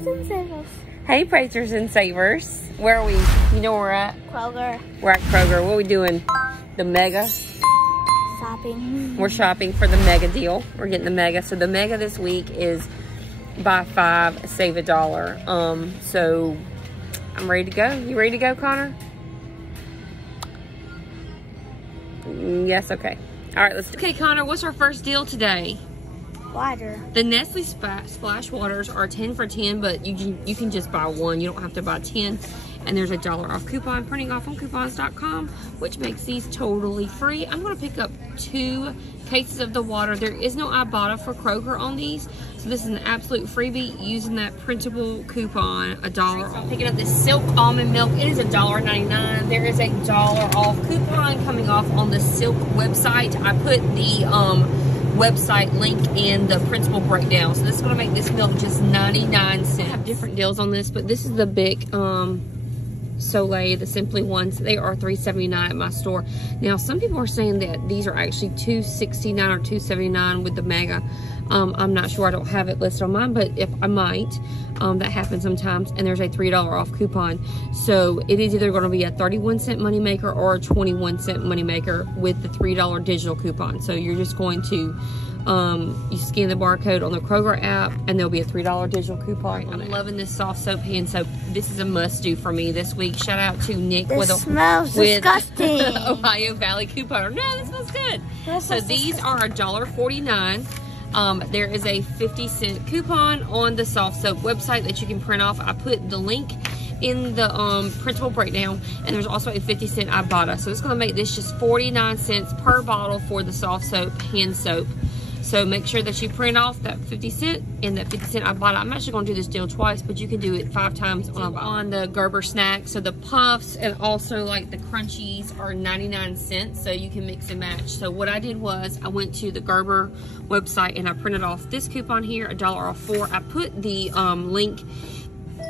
Praisers and Savers. Hey, Praisers and Savers. Where are we? You know where we're at? Kroger. We're at Kroger. What are we doing? The mega? Shopping. We're shopping for the mega deal. We're getting the mega. So the mega this week is buy 5, save $1. So I'm ready to go. You ready to go, Connor? Yes, okay. All right, let's do it. Okay, Connor, what's our first deal today? Water. The Nestle Splash Waters are 10 for 10, but you can just buy one. You don't have to buy 10. And there's a $1 off coupon printing off on coupons.com, which makes these totally free. I'm going to pick up 2 cases of the water. There is no IBOTTA for Kroger on these, so this is an absolute freebie using that printable coupon, $1 off. I'm picking up this Silk Almond Milk. It is $1.99. There is a $1 off coupon coming off on the Silk website. I put the website link in the principal breakdown. So this is going to make this milk just 99 cents. I have different deals on this, but this is the big Soleil, the Simply ones. They are $3.79 at my store. Now, some people are saying that these are actually $2.69 or $2.79 with the mega. I'm not sure. I don't have it listed on mine, but if I might, that happens sometimes. And there's a $3 off coupon. So it is either going to be a 31-cent moneymaker or a 21-cent moneymaker with the $3 digital coupon. So you're just going to you scan the barcode on the Kroger app and there'll be a $3 digital coupon. I'm loving this soft soap hand soap. This is a must do for me this week. Shout out to Nick This smells disgusting. Ohio Valley coupon. No, this smells good. So these are $1.49. There is a 50-cent coupon on the soft soap website that you can print off. I put the link in the principal breakdown, and there's also a 50-cent IBOTTA. So it's going to make this just 49 cents per bottle for the soft soap hand soap. So make sure that you print off that 50 cent and that 50 cent IBOTTA. I'm actually going to do this deal twice, but you can do it 5 times on the Gerber snack. So the puffs and also like the crunchies are 99 cents, so you can mix and match. So what I did was I went to the Gerber website and I printed off this coupon here, $1 off 4. I put the link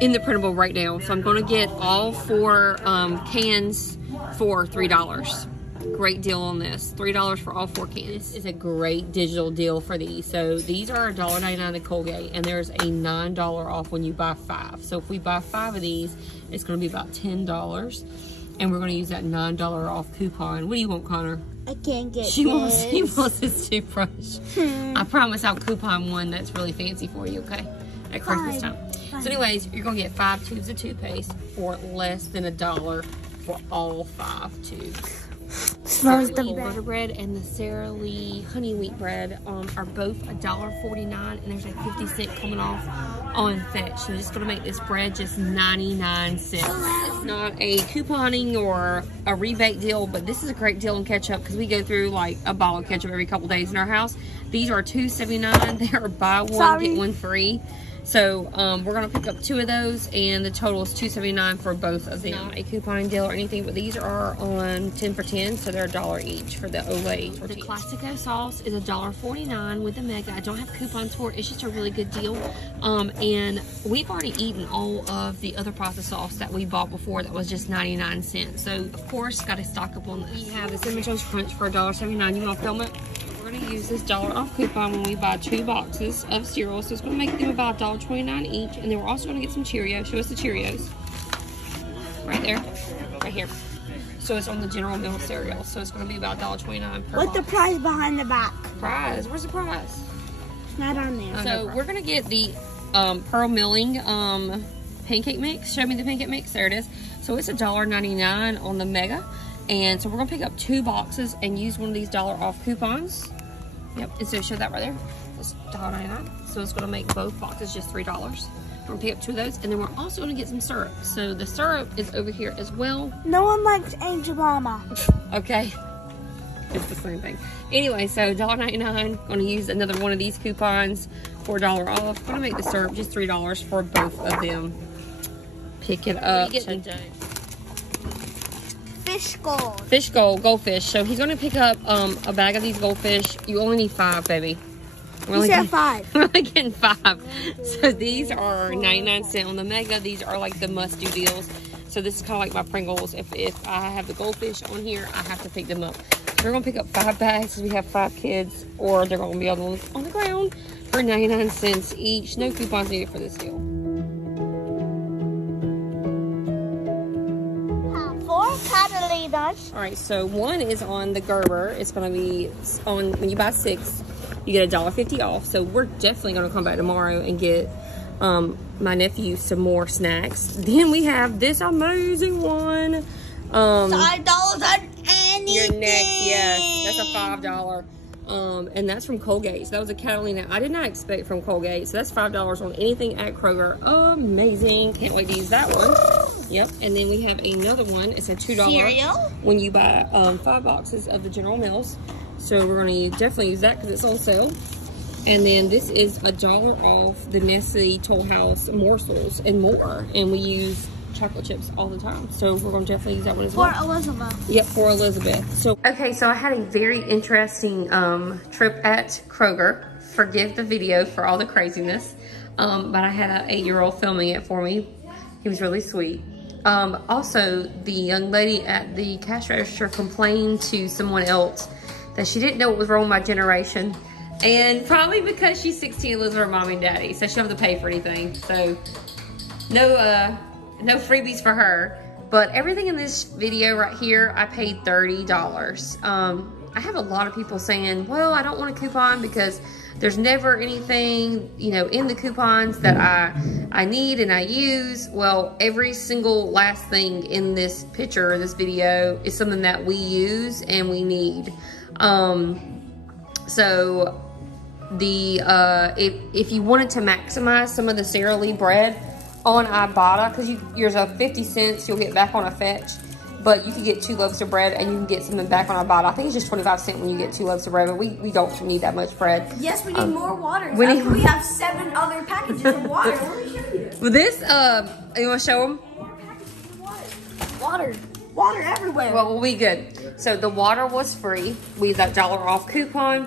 in the printable breakdown. So I'm going to get all 4 cans for $3. Great deal on this. $3 for all 4 cans. This is a great digital deal for these. So these are $1.99 at Colgate, and there's a $9 off when you buy 5. So if we buy 5 of these, it's going to be about $10, and we're going to use that $9 off coupon. What do you want, Connor? I can't get She wants this toothbrush. I promise I'll coupon one that's really fancy for you, okay? At Christmas time. So anyways, you're going to get 5 tubes of toothpaste for less than $1 for all 5 tubes. Smells the butter bread and the Sara Lee honey wheat bread are both $1.49, and there's a 50-cent coming off on Fetch. So just going to make this bread just 99 cents. It's not a couponing or a rebate deal, but this is a great deal on ketchup because we go through like a bottle of ketchup every couple days in our house. These are $2.79. They are buy one, get one free. So we're going to pick up 2 of those, and the total is $2.79 for both of them. Not a couponing deal or anything, but these are on 10 for 10, so they're $1 each for the Olay tortillas. The Classico sauce is $1.49 with the mega. I don't have coupons for it. It's just a really good deal. And we've already eaten all of the other pasta sauce that we bought before that was just 99 cents. So, of course, got to stock up on this. We have the Cinnamon Toast Crunch for $1.79. You want to film it? We're going to use this $1 off coupon when we buy 2 boxes of cereal. So it's going to make them about $1.29 each. And then we're also going to get some Cheerios. Show us the Cheerios. Right there. Right here. So it's on the General Mills cereal. So it's going to be about $1.29 per What's the prize behind the back? Prize? Where's the prize? It's not on there. So we're going to get the Pearl Milling pancake mix. Show me the pancake mix. There it is. So it's $1.99 on the mega. And so we're going to pick up 2 boxes and use one of these $1 off coupons. Yep, and so show that right there. It's $1.99. So it's going to make both boxes just $3. We're going to pick up 2 of those, and then we're also going to get some syrup. So the syrup is over here as well. No one likes Angel Mama. Okay. It's the same thing. Anyway, so $1.99. Going to use another one of these coupons for $1 off. Going to make the syrup just $3 for both of them. Pick it up. Fish Gold. Fish Gold, Goldfish. So he's going to pick up a bag of these Goldfish. You only need 5, baby. You said 5. We're only getting 5. So these are 99 cents on the mega. These are like the must-do deals. So this is kind of like my Pringles. If I have the Goldfish on here, I have to pick them up. So we're going to pick up 5 bags because we have 5 kids, or they're going to be on the ground for 99 cents each. No coupons needed for this deal. much? All right, so one is on the Gerber. It's going to be on, when you buy 6, you get $1.50 off. So we're definitely going to come back tomorrow and get my nephew some more snacks. Then we have this amazing one. $5 on anything. Your next, yes, that's a $5. And that's from Colgate. So that was a Catalina I did not expect from Colgate. So that's $5 on anything at Kroger. Amazing. Can't wait to use that one. Yep. And then we have another one. It's a $2 cereal when you buy 5 boxes of the General Mills. So we're going to definitely use that because it's on sale. And then this is $1 off the Nestle Toll House morsels and more. And we use chocolate chips all the time. So we're going to definitely use that one as well. For Elizabeth. Yep, for Elizabeth. So okay, so I had a very interesting trip at Kroger. Forgive the video for all the craziness. But I had an 8-year-old filming it for me. He was really sweet. Also, the young lady at the cash register complained to someone else that she didn't know what was wrong with my generation. And probably because she's 16 and lives with her mommy and daddy, so she don't have to pay for anything. So no freebies for her. But everything in this video right here, I paid $30. I have a lot of people saying, well, I don't want a coupon because there's never anything, you know, in the coupons that I need and I use. Well, every single last thing in this picture, this video, is something that we use and we need. So if you wanted to maximize some of the Sara Lee bread on IBOTTA, because there's a 50 cents you'll get back on a fetch, but you can get 2 loaves of bread and you can get something back on IBOTTA. I think it's just 25 cents when you get 2 loaves of bread, but we don't need that much bread. Yes, we need more water. We have 7 other packages of water. Let me show you. Well, this, you want to show them? More packages of water. Water everywhere. Well, we'll be good. So the water was free. We used that $1 off coupon.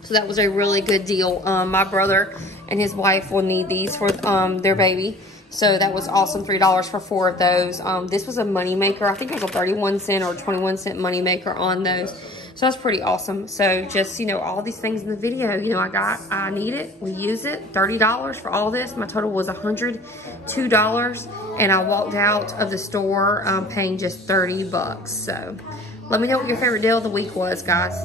So that was a really good deal. My brother and his wife will need these for their baby. So that was awesome, $3 for 4 of those. This was a money maker. I think it was a 31 cent or 21 cent money maker on those. So that's pretty awesome. So just, you know, all these things in the video, you know, I need it. We use it. $30 for all this. My total was $102. And I walked out of the store paying just $30. So let me know what your favorite deal of the week was, guys.